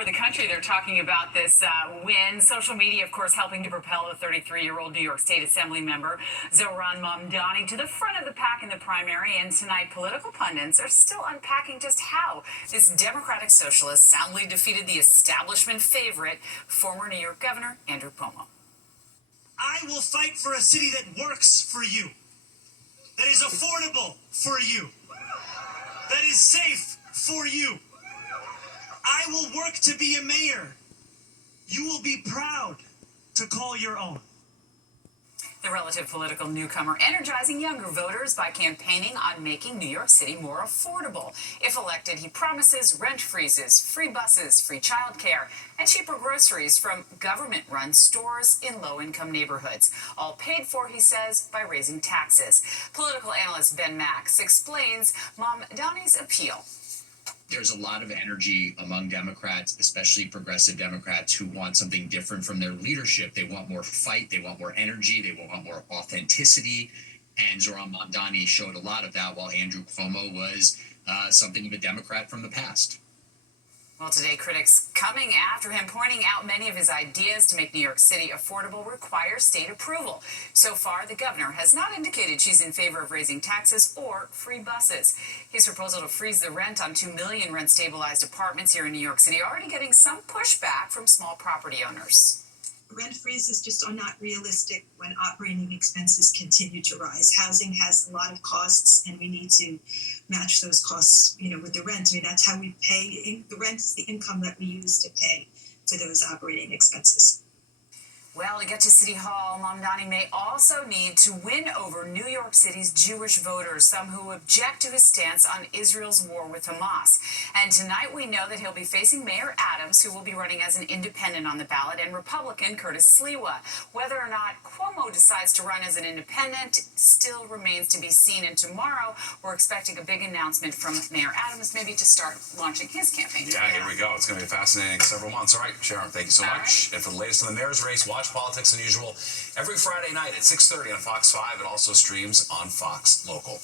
over the country, they're talking about this win. Social media, of course, helping to propel the 33-year-old New York State Assembly member Zohran Mamdani to the front of the pack in the primary. And tonight, political pundits are still unpacking just how this Democratic socialist soundly defeated the establishment favorite, former New York Governor Andrew Cuomo. I will fight for a city that works for you, that is affordable for you, that is safe for you. I will work to be a mayor you will be proud to call your own. The relative political newcomer energizing younger voters by campaigning on making New York City more affordable. If elected, he promises rent freezes, free buses, free childcare, and cheaper groceries from government-run stores in low-income neighborhoods. All paid for, he says, by raising taxes. Political analyst Ben Max explains Mamdani's appeal. There's a lot of energy among Democrats, especially progressive Democrats, who want something different from their leadership. They want more fight, they want more energy, they want more authenticity. And Zohran Mamdani showed a lot of that, while Andrew Cuomo was something of a Democrat from the past. Well, today, critics coming after him, pointing out many of his ideas to make New York City affordable require state approval. So far, the governor has not indicated she's in favor of raising taxes or free buses. His proposal to freeze the rent on 2 million rent-stabilized apartments here in New York City already getting some pushback from small property owners. Rent freezes just are not realistic when operating expenses continue to rise. Housing has a lot of costs, and we need to match those costs, with the rent. I mean, that's how we pay. The rent is the income that we use to pay for those operating expenses. Well, to get to City Hall, Mamdani may also need to win over New York City's Jewish voters, some who object to his stance on Israel's war with Hamas. And tonight we know that he'll be facing Mayor Adams, who will be running as an independent on the ballot, and Republican Curtis Sliwa. Whether or not Cuomo decides to run as an independent still remains to be seen. And tomorrow we're expecting a big announcement from Mayor Adams, maybe to start launching his campaign. Yeah, here we go. It's going to be a fascinating several months. All right, Sharon, thank you so much. Right. And for the latest on the mayor's race, watch Politics Unusual every Friday night at 6:30 on Fox 5. It also streams on Fox Local.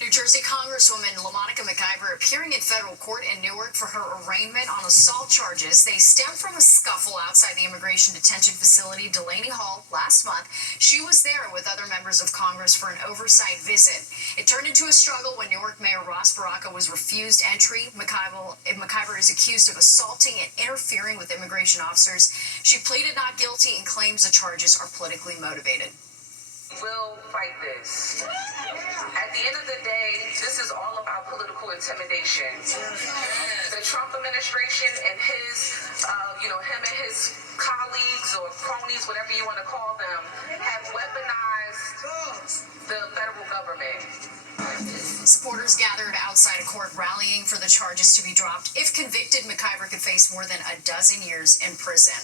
New Jersey Congresswoman LaMonica McIver appearing in federal court in Newark for her arraignment on assault charges. They stem from a scuffle outside the immigration detention facility Delaney Hall last month. She was there with other members of Congress for an oversight visit. It turned into a struggle when Newark Mayor Ross Baraka was refused entry. McIver is accused of assaulting and interfering with immigration officers. She pleaded not guilty and claims the charges are politically motivated. We'll fight this. At the end of the day, this is all about political intimidation. The Trump administration and his, him and his colleagues or cronies, whatever you want to call them, have weaponized the federal government. Supporters gathered outside a court rallying for the charges to be dropped. If convicted, McIver could face more than a dozen years in prison.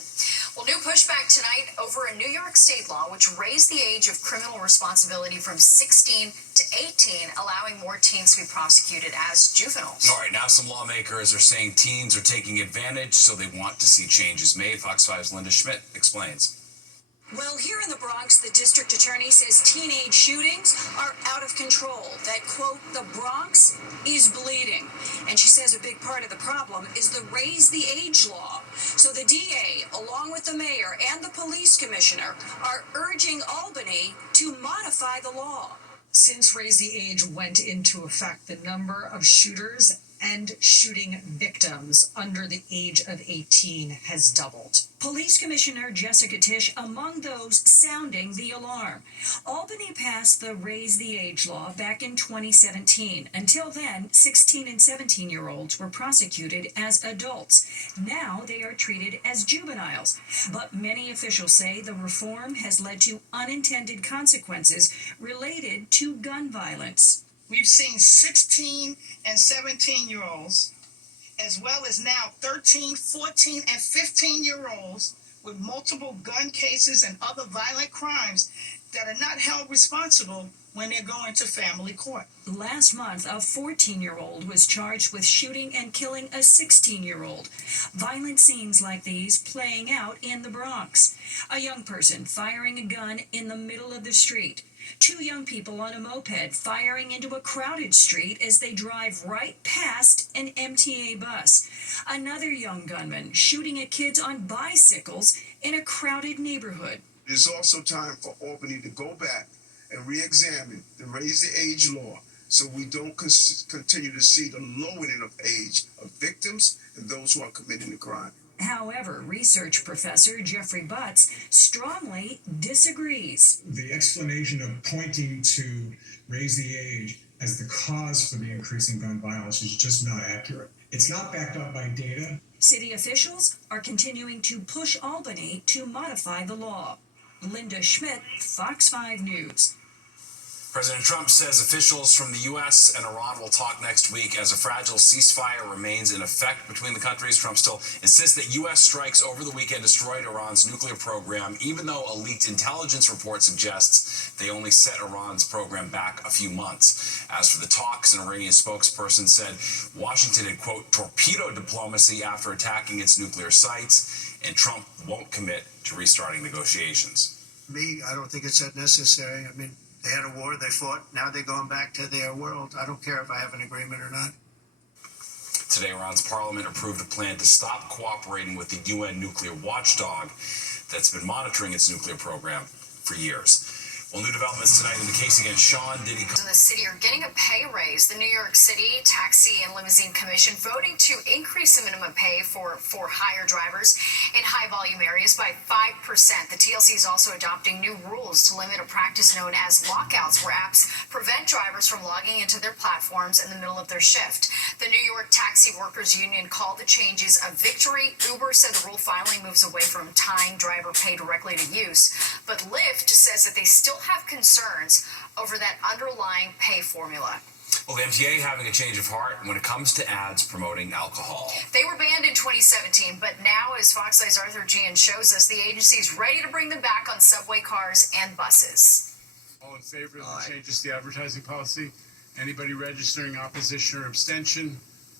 Well, new pushback tonight over a New York state law which raised the age of criminal responsibility from 16 to 18, allowing more teens to be prosecuted as juveniles. All right, now some lawmakers are saying teens are taking advantage, so they want to see changes made. Fox 5's Linda Schmidt explains. Well, here in the Bronx, the district attorney says teenage shootings are out of control. That, quote, the Bronx is bleeding. And she says a big part of the problem is the raise the age law. So the DA, along with the mayor and the police commissioner, are urging Albany to modify the law. Since Raise the Age went into effect, the number of shooters and shooting victims under the age of 18 has doubled. Police Commissioner Jessica Tisch among those sounding the alarm. Albany passed the Raise the Age law back in 2017. Until then, 16 and 17-year-olds were prosecuted as adults. Now they are treated as juveniles. But many officials say the reform has led to unintended consequences related to gun violence. We've seen 16 and 17-year-olds, as well as now 13, 14, and 15-year-olds with multiple gun cases and other violent crimes that are not held responsible when they're going to family court. Last month, a 14-year-old was charged with shooting and killing a 16-year-old. Violent scenes like these playing out in the Bronx. A young person firing a gun in the middle of the street. Two young people on a moped firing into a crowded street as they drive right past an MTA bus. Another young gunman shooting at kids on bicycles in a crowded neighborhood. It is also time for Albany to go back and re-examine the raise the age law so we don't continue to see the lowering of age of victims and those who are committing the crime. However, research professor Jeffrey Butts strongly disagrees. The explanation of pointing to raise the age as the cause for the increasing gun violence is just not accurate. It's not backed up by data. City officials are continuing to push Albany to modify the law. Linda Schmidt, Fox 5 News. President Trump says officials from the U.S. and Iran will talk next week as a fragile ceasefire remains in effect between the countries. Trump still insists that U.S. strikes over the weekend destroyed Iran's nuclear program, even though a leaked intelligence report suggests they only set Iran's program back a few months. As for the talks, an Iranian spokesperson said Washington had, quote, torpedoed diplomacy after attacking its nuclear sites, and Trump won't commit to restarting negotiations. Me, I don't think it's that necessary. I mean, they had a war, they fought, now they're going back to their world. I don't care if I have an agreement or not. Today, Iran's parliament approved a plan to stop cooperating with the UN nuclear watchdog that's been monitoring its nuclear program for years. Well, new developments tonight in the case against Sean Diddy. In the city are getting a pay raise. The New York City Taxi and Limousine Commission voting to increase the minimum pay for hire drivers in high-volume areas by 5%. The TLC is also adopting new rules to limit a practice known as lockouts, where apps prevent drivers from logging into their platforms in the middle of their shift. The New York Taxi Workers Union called the changes a victory. Uber said the rule finally moves away from tying driver pay directly to use. But Lyft says that they still have concerns over that underlying pay formula. Well, the MTA having a change of heart when it comes to ads promoting alcohol. They were banned in 2017, but now, as Fox 5's Arthur Gian shows us, the agency is ready to bring them back on subway cars and buses. All in favor of the changes to the advertising policy? Anybody registering opposition or abstention?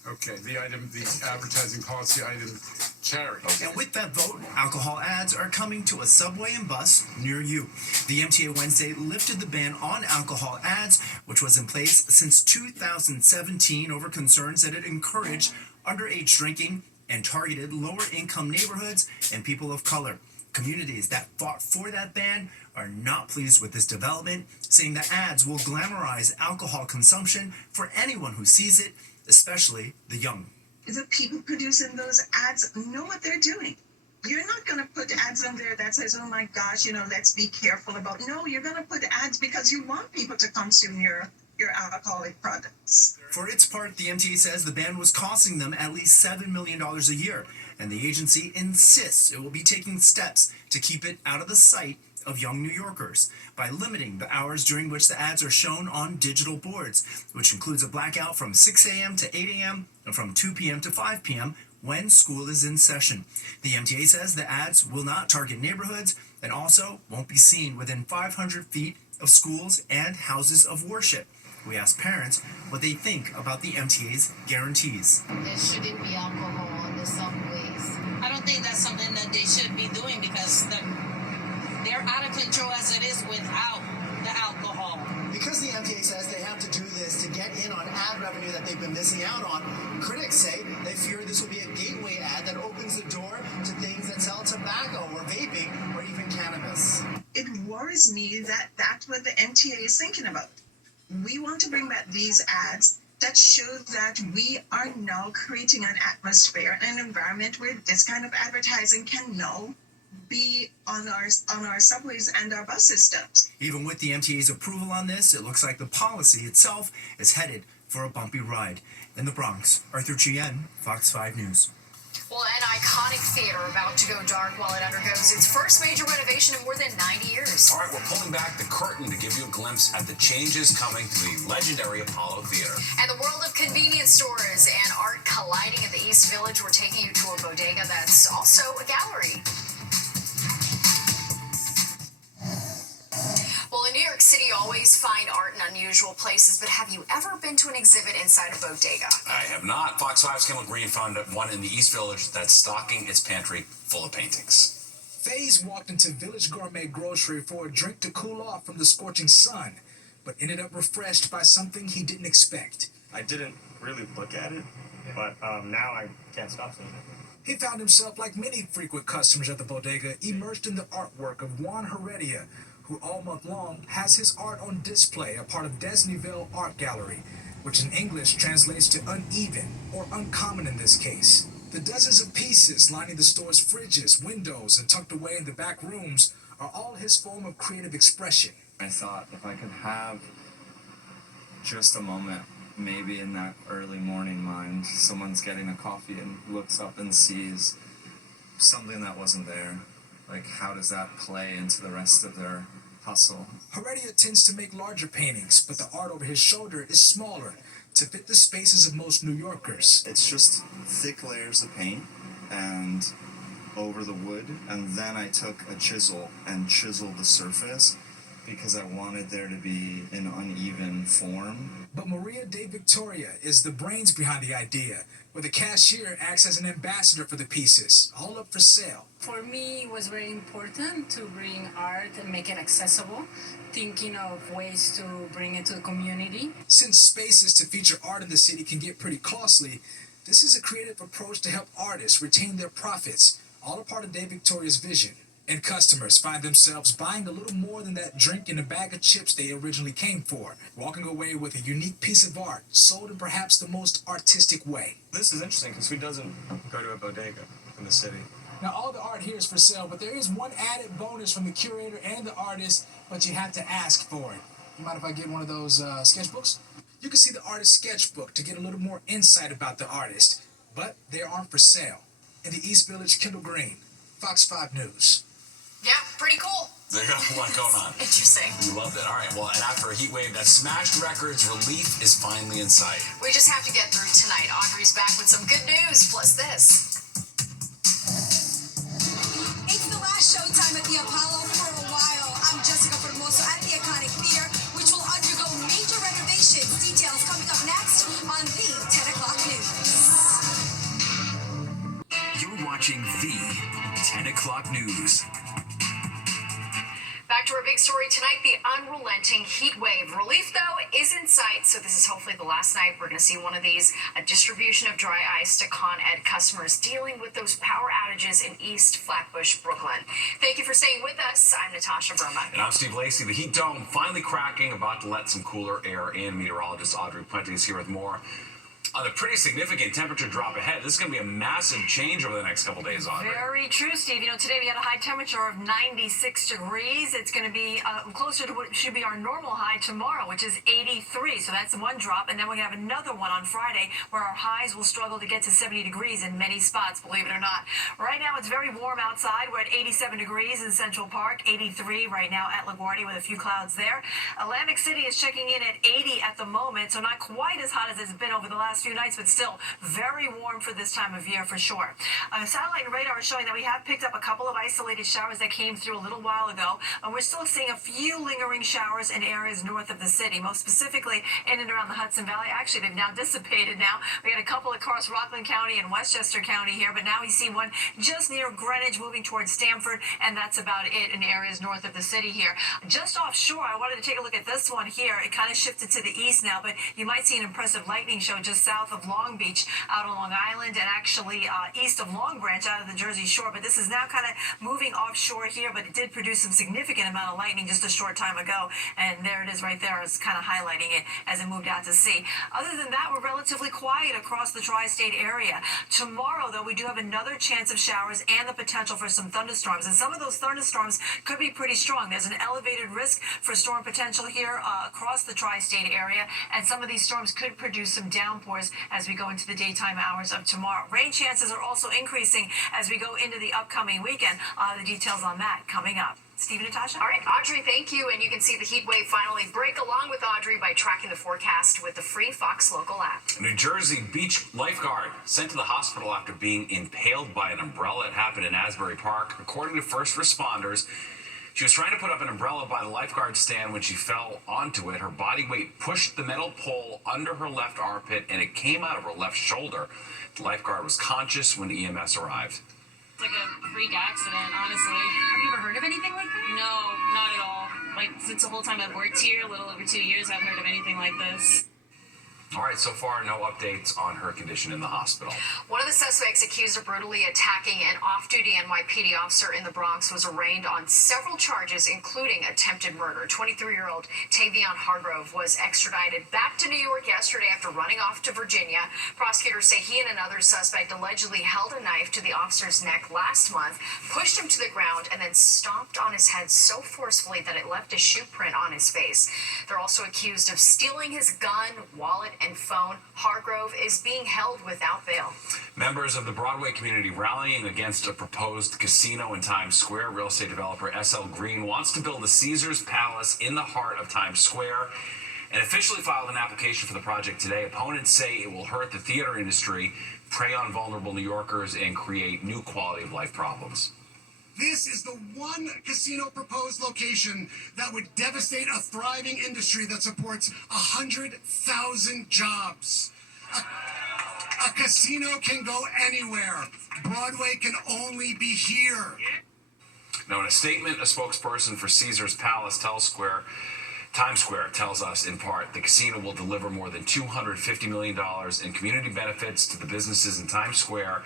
Okay, the advertising policy item carries. And with that vote, alcohol ads are coming to a subway and bus near you. The MTA Wednesday lifted the ban on alcohol ads, which was in place since 2017 over concerns that it encouraged underage drinking and targeted lower-income neighborhoods and people of color. Communities that fought for that ban are not pleased with this development, saying that ads will glamorize alcohol consumption for anyone who sees it, especially the young. The people producing those ads know what they're doing. You're not going to put ads on there that says, oh my gosh, let's be careful about. No, you're going to put ads because you want people to consume your alcoholic products. For its part, the MTA says the ban was costing them at least $7 million a year, and the agency insists it will be taking steps to keep it out of the sight of young New Yorkers by limiting the hours during which the ads are shown on digital boards, which includes a blackout from 6 a.m. to 8 a.m. and from 2 p.m. to 5 p.m. when school is in session. The MTA says the ads will not target neighborhoods and also won't be seen within 500 feet of schools and houses of worship. We asked parents what they think about the MTA's guarantees. There shouldn't be alcohol on the subways. I don't think that's something that they should be doing because they're out of control as it is without the alcohol. Because the MTA says they have to do this to get in on ad revenue that they've been missing out on, critics say they fear this will be a gateway ad that opens the door to things that sell tobacco or vaping or even cannabis. It worries me that that's what the MTA is thinking about. We want to bring back these ads that show that we are now creating an atmosphere, an environment where this kind of advertising can now be on our subways and our bus systems. Even with the MTA's approval on this, it looks like the policy itself is headed for a bumpy ride. In the Bronx, Arthur Gian, Fox 5 News. Well, an iconic theater about to go dark while it undergoes its first major renovation in more than 90 years. All right, we're pulling back the curtain to give you a glimpse at the changes coming to the legendary Apollo Theater. And the world of convenience stores and art colliding at the East Village, we're taking you to a bodega that's also a gallery. Well, in New York City, you always find art in unusual places, but have you ever been to an exhibit inside a bodega? I have not. Fox 5's Kendall Green found one in the East Village that's stocking its pantry full of paintings. FaZe walked into Village Gourmet Grocery for a drink to cool off from the scorching sun, but ended up refreshed by something he didn't expect. I didn't really look at it, but now I can't stop seeing it. He found himself, like many frequent customers at the bodega, immersed in the artwork of Juan Heredia, who all month long has his art on display, a part of Desnivelle Art Gallery, which in English translates to uneven, or uncommon in this case. The dozens of pieces lining the store's fridges, windows, and tucked away in the back rooms are all his form of creative expression. I thought if I could have just a moment, maybe in that early morning mind, someone's getting a coffee and looks up and sees something that wasn't there. Like, how does that play into the rest of their hustle? Heredia tends to make larger paintings, but the art over his shoulder is smaller to fit the spaces of most New Yorkers. It's just thick layers of paint and over the wood, and then I took a chisel and chiseled the surface because I wanted there to be an uneven form. But Maria de Victoria is the brains behind the idea, where the cashier acts as an ambassador for the pieces, all up for sale. For me, it was very important to bring art and make it accessible, thinking of ways to bring it to the community. Since spaces to feature art in the city can get pretty costly, this is a creative approach to help artists retain their profits, all a part of De Victoria's vision. And customers find themselves buying a little more than that drink and a bag of chips they originally came for, walking away with a unique piece of art sold in perhaps the most artistic way. This is interesting because who doesn't go to a bodega in the city? Now, all the art here is for sale, but there is one added bonus from the curator and the artist, but you have to ask for it. You mind if I get one of those sketchbooks? You can see the artist's sketchbook to get a little more insight about the artist, but they aren't for sale. In the East Village, Kendall Green, Fox 5 News. Yeah, pretty cool. There you go, a lot going on. Interesting. We love that. All right, well, and after a heat wave that smashed records, relief is finally in sight. We just have to get through tonight. Audrey's back with some good news, plus this. It's the last showtime at the Apollo for a while. I'm Jessica Formoso at the iconic theater, which will undergo major renovations. Details coming up next on the 10 o'clock news. You're watching the 10 o'clock news. Back to our big story tonight, the unrelenting heat wave. Relief, though, is in sight, so this is hopefully the last night we're going to see one of these, a distribution of dry ice to Con Ed customers dealing with those power outages in East Flatbush, Brooklyn. Thank you for staying with us. I'm Natasha Burma. And I'm Steve Lacey. The heat dome finally cracking, about to let some cooler air in. Meteorologist Audrey Puente is here with more on a pretty significant temperature drop ahead. This is going to be a massive change over the next couple days, Audrey. Very true, Steve. You know, today we had a high temperature of 96 degrees. It's going to be closer to what should be our normal high tomorrow, which is 83. So that's one drop. And then we're going to have another one on Friday where our highs will struggle to get to 70 degrees in many spots, believe it or not. Right now, it's very warm outside. We're at 87 degrees in Central Park, 83 right now at LaGuardia with a few clouds there. Atlantic City is checking in at 80 at the moment, so not quite as hot as it's been over the last few nights, but still very warm for this time of year for sure. Satellite and radar is showing that we have picked up a couple of isolated showers that came through a little while ago, and we're still seeing a few lingering showers in areas north of the city, most specifically in and around the Hudson Valley. Actually, they've now dissipated now. We had a couple across Rockland County and Westchester County here, but now we see one just near Greenwich moving towards Stamford, and that's about it in areas north of the city here. Just offshore, I wanted to take a look at this one here. It kind of shifted to the east now, but you might see an impressive lightning show just south of Long Beach out on Long Island, and actually east of Long Branch out of the Jersey Shore. But this is now kind of moving offshore here, but it did produce some significant amount of lightning just a short time ago, and there it is right there. It's kind of highlighting it as it moved out to sea. Other than that, we're relatively quiet across the tri-state area. Tomorrow, though, we do have another chance of showers and the potential for some thunderstorms, and some of those thunderstorms could be pretty strong. There's an elevated risk for storm potential here across the tri-state area, and some of these storms could produce some downpours as we go into the daytime hours of tomorrow. Rain chances are also increasing as we go into the upcoming weekend. The details on that coming up. Steve and Natasha. All right, Audrey, thank you. And you can see the heat wave finally break along with Audrey by tracking the forecast with the free Fox Local app. New Jersey beach lifeguard sent to the hospital after being impaled by an umbrella. It happened in Asbury Park. According to first responders, she was trying to put up an umbrella by the lifeguard stand when she fell onto it. Her body weight pushed the metal pole under her left armpit, and it came out of her left shoulder. The lifeguard was conscious when EMS arrived. like a freak accident, honestly. Have you ever heard of anything like that? No, not at all. Like, since the whole time I've worked here, a little over 2 years, I haven't heard of anything like this. All right, so far, no updates on her condition in the hospital. One of the suspects accused of brutally attacking an off-duty NYPD officer in the Bronx was arraigned on several charges, including attempted murder. 23-year-old Tavion Hargrove was extradited back to New York yesterday after running off to Virginia. Prosecutors say he and another suspect allegedly held a knife to the officer's neck last month, pushed him to the ground, and then stomped on his head so forcefully that it left a shoe print on his face. They're also accused of stealing his gun, wallet, and phone. Hargrove is being held without bail. Members of the Broadway community rallying against a proposed casino in Times Square. Real estate developer SL Green wants to build a Caesars Palace in the heart of Times Square and officially filed an application for the project today. Opponents say it will hurt the theater industry, prey on vulnerable New Yorkers, and create new quality of life problems. This is the one casino proposed location that would devastate a thriving industry that supports 100,000 jobs. A casino can go anywhere. Broadway can only be here. Now, in a statement, a spokesperson for Caesars Palace Times Square tells us, in part, the casino will deliver more than $250 million in community benefits to the businesses in Times Square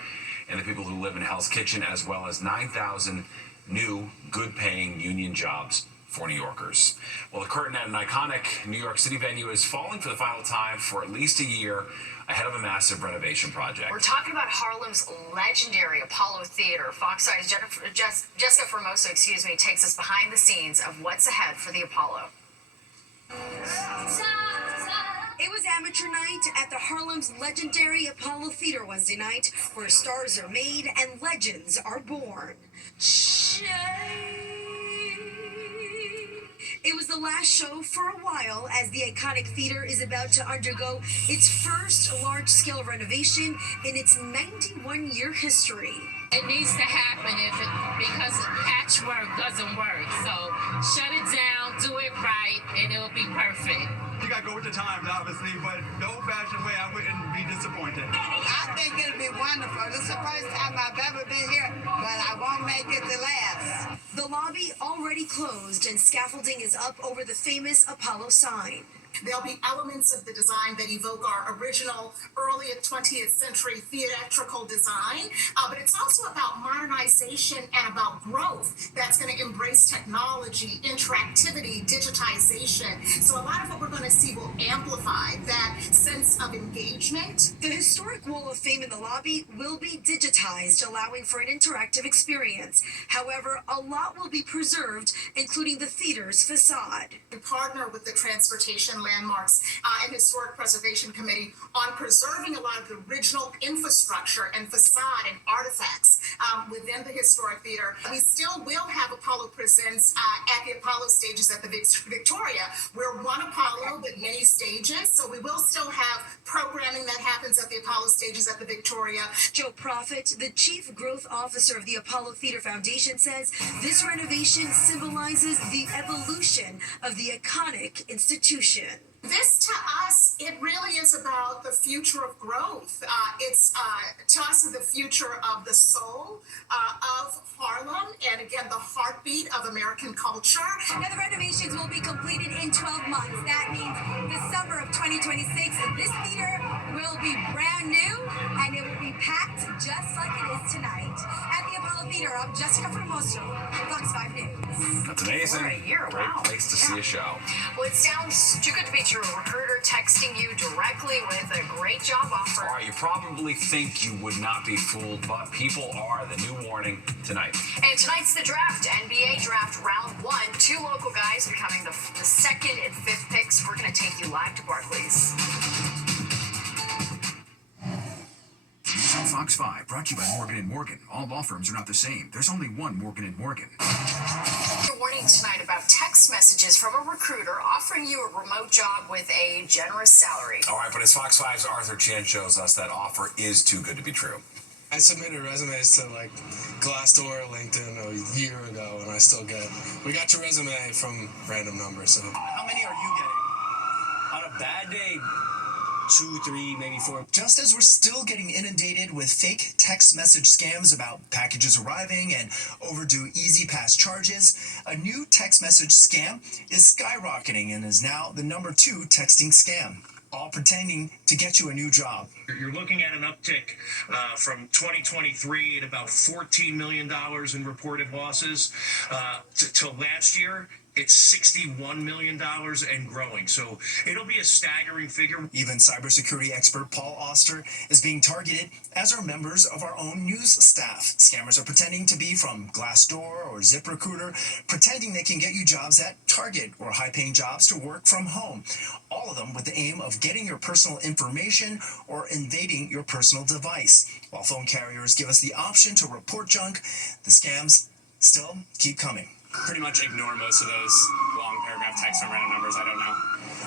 and the people who live in Hell's Kitchen, as well as 9,000 new, good-paying union jobs for New Yorkers. Well, the curtain at an iconic New York City venue is falling for the final time for at least a year ahead of a massive renovation project. We're talking about Harlem's legendary Apollo Theater. Fox Eye's Jessica Formoso, takes us behind the scenes of what's ahead for the Apollo. It was amateur night at the Harlem's legendary Apollo Theater Wednesday night, where stars are made and legends are born. It was the last show for a while, as the iconic theater is about to undergo its first large-scale renovation in its 91-year history. It needs to happen because patchwork doesn't work. So shut it down, do it right, and it'll be perfect. You gotta go with the times, obviously, but the old-fashioned way, I wouldn't be disappointed. I think it'll be wonderful. This is the first time I've ever been here, but I won't make it the last. The lobby already closed, and scaffolding is up over the famous Apollo sign. There'll be elements of the design that evoke our original early 20th century theatrical design, but it's also about modernization and about growth that's going to embrace technology, interactivity, digitization. So a lot of what we're going to see will amplify that sense of engagement. The historic Wall of Fame in the lobby will be digitized, allowing for an interactive experience. However, a lot will be preserved, including the theater's facade. We partner with the Transportation Landmarks and Historic Preservation Committee on preserving a lot of the original infrastructure and facade and artifacts within the historic theater. We still will have Apollo Presents at the Apollo stages at the Victoria. We're one Apollo with many stages, so we will still have programming that happens at the Apollo stages at the Victoria. Joe Profit, the Chief Growth Officer of the Apollo Theater Foundation, says this renovation symbolizes the evolution of the iconic institution. This, to us, it really is about the future of growth. It's, to us, the future of the soul of Harlem, and again, the heartbeat of American culture. Now, the renovations will be completed in 12 months. That means the summer of 2026, this theater will be brand new, and it will be packed just like it is tonight. At the Apollo Theater, I'm Jessica Formoso, Fox 5 News. That's amazing. For a year, Great wow. place to see a show. Well, it sounds too good to be true. A recruiter texting you directly with a great job offer. All right, you probably think you would not be fooled, but people are. The new warning tonight. And tonight's the draft, NBA draft round 1. 2 local guys becoming the 2nd and 5th picks. We're going to take you live to Barclays. Fox 5, brought to you by Morgan & Morgan. All law firms are not the same. There's only one Morgan & Morgan. Your warning tonight about text messages from a recruiter offering you a remote job with a generous salary. All right, but as Fox 5's Arthur Chan shows us, that offer is too good to be true. I submitted resumes to like Glassdoor, LinkedIn a year ago, and I still get, we got your resume from random numbers. So How many are you getting? on a bad day, 2, 3, maybe 4. Just as we're still getting inundated with fake text message scams about packages arriving and overdue Easy Pass charges, a new text message scam is skyrocketing and is now the #2 texting scam, all pretending to get you a new job. You're looking at an uptick from 2023 at about $14 million in reported losses to last year. It's $61 million and growing. So it'll be a staggering figure. Even cybersecurity expert Paul Auster is being targeted, as are members of our own news staff. Scammers are pretending to be from Glassdoor or ZipRecruiter, pretending they can get you jobs at Target or high-paying jobs to work from home. All of them with the aim of getting your personal information or invading your personal device. While phone carriers give us the option to report junk, the scams still keep coming. Pretty much ignore most of those long paragraph texts from random numbers. I don't know.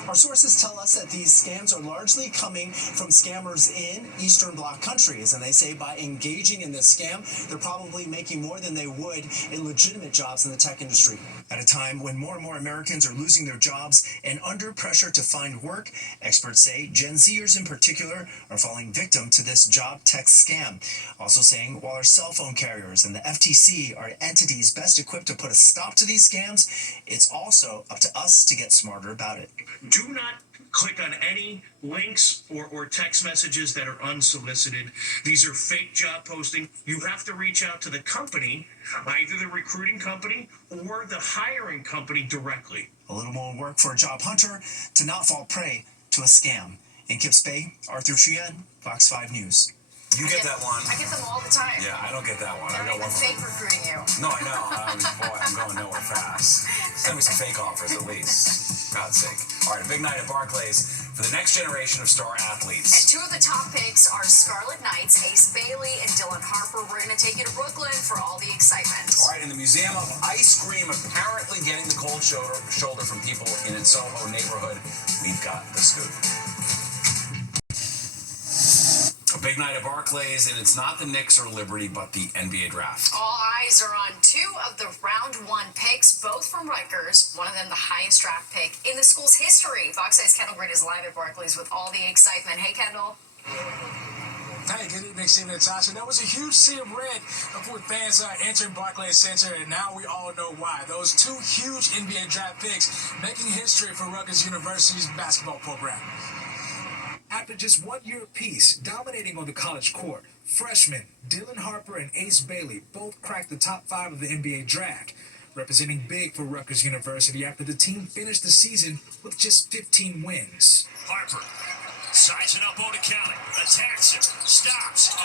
Our sources tell us that these scams are largely coming from scammers in Eastern Bloc countries, and they say by engaging in this scam, they're probably making more than they would in legitimate jobs in the tech industry. At a time when more and more Americans are losing their jobs and under pressure to find work, experts say Gen Zers in particular are falling victim to this job text scam. Also saying while our cell phone carriers and the FTC are entities best equipped to put a stop to these scams, it's also up to us to get smarter about it. Do not click on any links or text messages that are unsolicited. These are fake job postings. You have to reach out to the company, either the recruiting company or the hiring company directly. A little more work for a job hunter to not fall prey to a scam. In Kips Bay, Arthur Chien, Fox 5 News. You get that one. I get them all the time. Yeah, I don't get that one. They're I got even one. fake recruiting you. No, I know. Boy, I'm going nowhere fast. Send me some fake offers at least. God's sake. All right, a big night at Barclays for the next generation of star athletes. And two of the top picks are Scarlet Knights, Ace Bailey, and Dylan Harper. We're going to take you to Brooklyn for all the excitement. All right, in the Museum of Ice Cream apparently getting the cold shoulder from people in its Soho neighborhood, we've got the scoop. A big night at Barclays, and it's not the Knicks or Liberty, but the NBA draft. All eyes are on two of the round one picks, both from Rutgers, one of them the highest draft pick in the school's history. Fox 6's Kendall Grid is live at Barclays with all the excitement. Hey, Kendall. Hey, good evening, Stephen and Tasha. That was a huge sea of red with fans entering Barclays Center, and now we all know why. Those two huge NBA draft picks making history for Rutgers University's basketball program. After just 1 year apiece, dominating on the college court, freshmen Dylan Harper and Ace Bailey both cracked the top 5 of the NBA draft, representing big for Rutgers University after the team finished the season with just 15 wins. Harper, sizing up Oda County, attacks him, stops.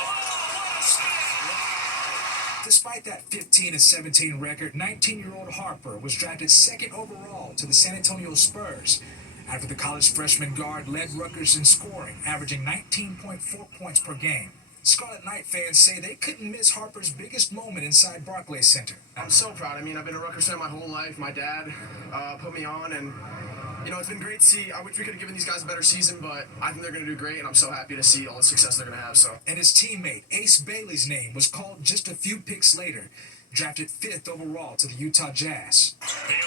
Despite that 15-17 record, 19-year-old Harper was drafted 2nd overall to the San Antonio Spurs, after the college freshman guard led Rutgers in scoring, averaging 19.4 points per game. Scarlet Knight fans say they couldn't miss Harper's biggest moment inside Barclays Center. I'm so proud. I mean, I've been a Rutgers fan my whole life. My dad put me on, and it's been great to see. I wish we could have given these guys a better season, but I think they're going to do great, and I'm so happy to see all the success they're going to have. So. And his teammate, Ace Bailey's name was called just a few picks later, drafted 5th overall to the Utah Jazz. Bailey,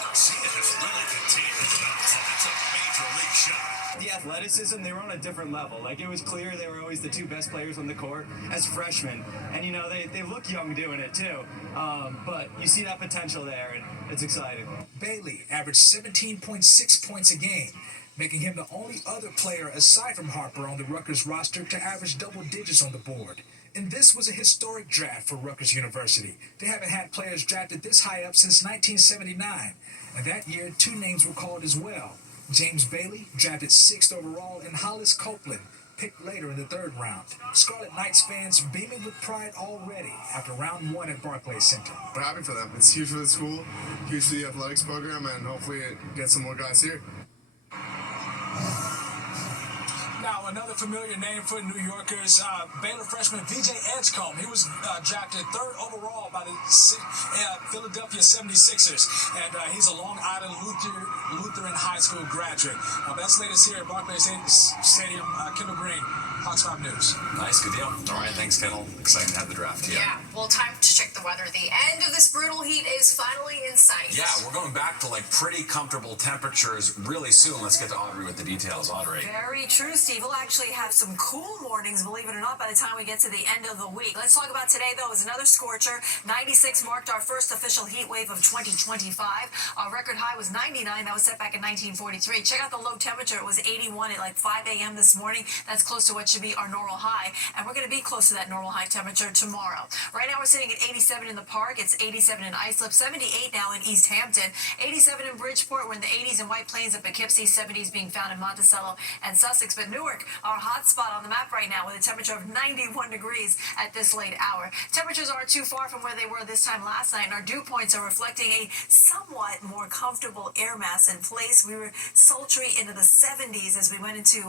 Garcia has really contained his nose. It's a major league shot. The athleticism, they were on a different level. Like, it was clear they were always the two best players on the court as freshmen. And, they look young doing it, too. But you see that potential there, and it's exciting. Bailey averaged 17.6 points a game, making him the only other player aside from Harper on the Rutgers roster to average double digits on the board. And this was a historic draft for Rutgers University. They haven't had players drafted this high up since 1979. And that year, 2 names were called as well. James Bailey, drafted 6th overall, and Hollis Copeland, picked later in the 3rd round. Scarlet Knights fans beaming with pride already after round 1 at Barclays Center. We're happy for them. It's huge for the school, huge for the athletics program, and hopefully it gets some more guys here. Now, another familiar name for New Yorkers, Baylor freshman VJ Edgecombe. He was drafted 3rd overall by the Philadelphia 76ers, and he's a Long Island Lutheran High School graduate. That's latest here at Barclays Stadium. Kendall Green. Fox 5 News. Nice, good deal. All right, thanks, Kendall. Excited to have the draft. Yeah. Well, time to check the weather. The end of this brutal heat is finally in sight. Yeah, we're going back to like pretty comfortable temperatures really soon. Let's get to Audrey with the details. Audrey. Very true, Steve. We'll actually have some cool mornings, believe it or not, by the time we get to the end of the week. Let's talk about today, though, is another scorcher. 96 marked our first official heat wave of 2025. Our record high was 99. That was set back in 1943. Check out the low temperature. It was 81 at like 5 a.m. this morning. That's close to what should be our normal high. And we're going to be close to that normal high temperature tomorrow. Right now, we're sitting at 87 in the park. It's 87 in Islip, 78 now in East Hampton, 87 in Bridgeport. We're in the 80s in White Plains at Poughkeepsie, 70s being found in Monticello and Sussex. But Newark, our hot spot on the map right now with a temperature of 91 degrees at this late hour. Temperatures aren't too far from where they were this time last night, and our dew points are reflecting a somewhat more comfortable air mass in place. We were sultry into the 70s as we went into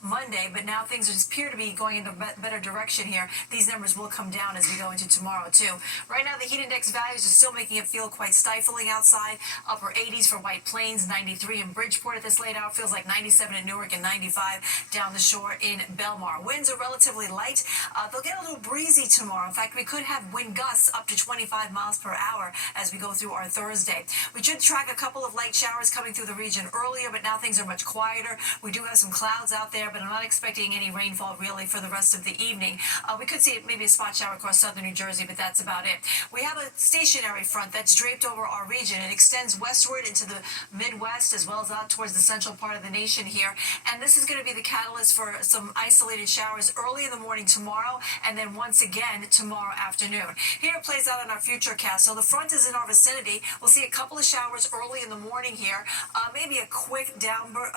Monday, but now things appear to be going in a better direction here. These numbers will come down as we go into tomorrow, too. Right now, the heat index values are still making it feel quite stifling outside. Upper 80s for White Plains, 93 in Bridgeport at this late hour. Feels like 97 in Newark and 95 down the shore in Belmar. Winds are relatively light. They'll get a little breezy tomorrow. In fact, we could have wind gusts up to 25 miles per hour as we go through our Thursday. We should track a couple of light showers coming through the region earlier, but now things are much quieter. We do have some clouds out there, but I'm not expecting any rainfall really for the rest of the evening. We could see maybe a spot shower across southern New Jersey, but that's about it. We have a stationary front that's draped over our region. It extends westward into the Midwest as well as out towards the central part of the nation here. And this is going to be the catalyst for some isolated showers early in the morning tomorrow and then once again tomorrow afternoon. Here it plays out on our futurecast. So the front is in our vicinity. We'll see a couple of showers early in the morning here. Maybe a quick downpour,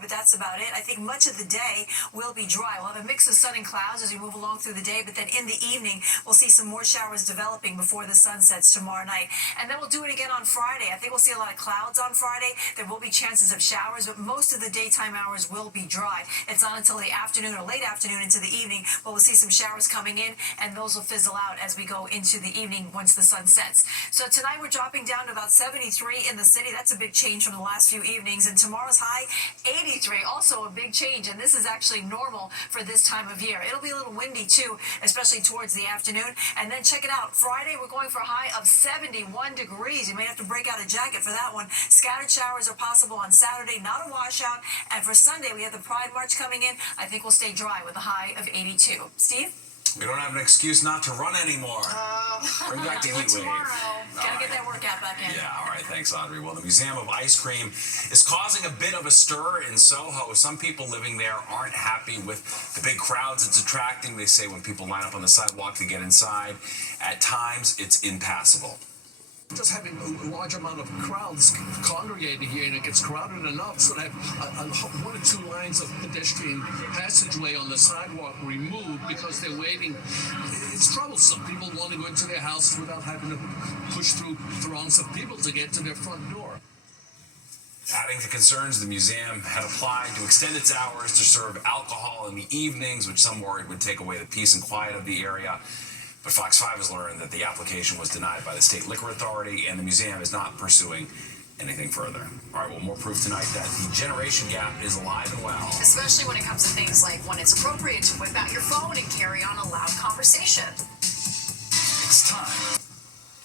but that's about it. I think much of the day will be dry. We'll have a mix of sun and clouds as we move along through the day, but then in the evening, we'll see some more showers developing before the sun sets tomorrow night. And then we'll do it again on Friday. I think we'll see a lot of clouds on Friday. There will be chances of showers, but most of the daytime hours will be dry. It's not until the afternoon or late afternoon into the evening where we'll see some showers coming in, and those will fizzle out as we go into the evening once the sun sets. So tonight we're dropping down to about 73 in the city. That's a big change from the last few evenings. And tomorrow's high, 83, also a big change. And this is actually normal for this time of year. It'll be a little windy too, especially towards the afternoon. And then check it out. Friday, we're going for a high of 71 degrees. You may have to break out a jacket for that one. Scattered showers are possible on Saturday, not a washout. And for Sunday, we have the Pride March coming in. I think we'll stay dry with a high of 82. Steve? We don't have an excuse not to run anymore. Bring back the heat wave. Gotta get that workout back in. Yeah, all right. Thanks, Audrey. Well, the Museum of Ice Cream is causing a bit of a stir in Soho. Some people living there aren't happy with the big crowds it's attracting. They say when people line up on the sidewalk to get inside, at times it's impassable. Just having a large amount of crowds congregating here, and it gets crowded enough so that one or two lines of pedestrian passageway on the sidewalk removed because they're waiting. It's troublesome. People want to go into their houses without having to push through throngs of people to get to their front door. Adding to concerns, the museum had applied to extend its hours to serve alcohol in the evenings, which some worried would take away the peace and quiet of the area. But Fox 5 has learned that the application was denied by the State Liquor Authority, and the museum is not pursuing anything further. All right, well, more proof tonight that the generation gap is alive and well. Especially when it comes to things like when it's appropriate to whip out your phone and carry on a loud conversation. It's time.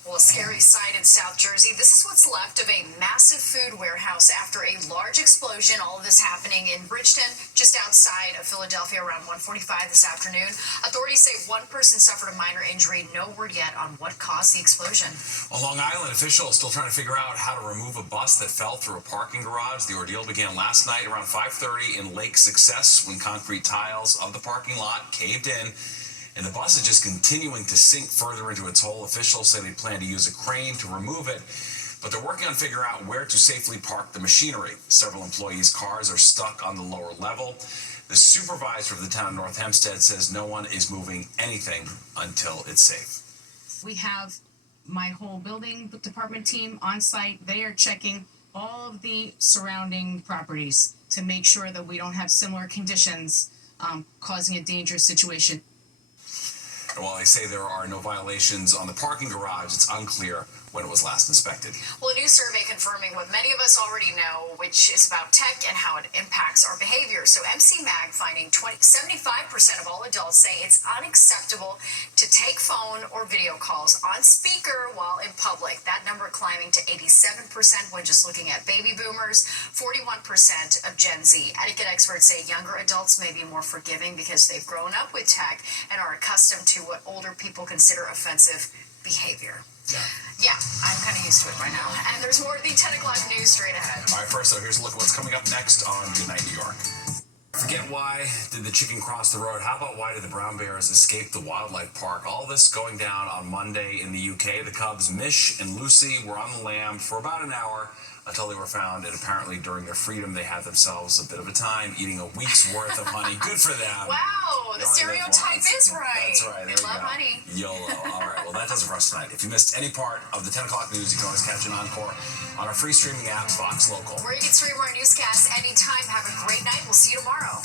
Well, a scary sight in South Jersey. This is what's left of a massive food warehouse after a large explosion. All of this happening in Bridgeton, just outside of Philadelphia, around 1:45 this afternoon. Authorities say one person suffered a minor injury. No word yet on what caused the explosion. On Long Island, officials still trying to figure out how to remove a bus that fell through a parking garage. The ordeal began last night around 5:30 in Lake Success when concrete tiles of the parking lot caved in. And the bus is just continuing to sink further into its hole. Officials say they plan to use a crane to remove it, but they're working on figuring out where to safely park the machinery. Several employees' cars are stuck on the lower level. The supervisor of the town of North Hempstead says no one is moving anything until it's safe. We have my whole building department team on site. They are checking all of the surrounding properties to make sure that we don't have similar conditions causing a dangerous situation. And while they say there are no violations on the parking garage, it's unclear when it was last inspected. Well, a new survey confirming what many of us already know, which is about tech and how it impacts our behavior. So MC Mag finding 75% of all adults say it's unacceptable to take phone or video calls on speaker while in public. That number climbing to 87% when just looking at baby boomers, 41% of Gen Z. Etiquette experts say younger adults may be more forgiving because they've grown up with tech and are accustomed to what older people consider offensive behavior. Yeah, I'm kind of used to it by now. And there's more of the 10 o'clock news straight ahead. All right, first, here's a look at what's coming up next on Goodnight New York. Forget why did the chicken cross the road. How about why did the brown bears escape the wildlife park? All this going down on Monday in the UK. The cubs, Mish and Lucy, were on the lam for about an hour until they were found, and apparently during their freedom they had themselves a bit of a time eating a week's worth of honey. Good for them. Wow, the stereotype is right. That's right. They love honey. YOLO. All right, well, that does it for us tonight. If you missed any part of the 10 o'clock news, you can always catch an encore on our free streaming app, Fox Local. Where you can stream our newscasts anytime. Have a great night. We'll see you tomorrow.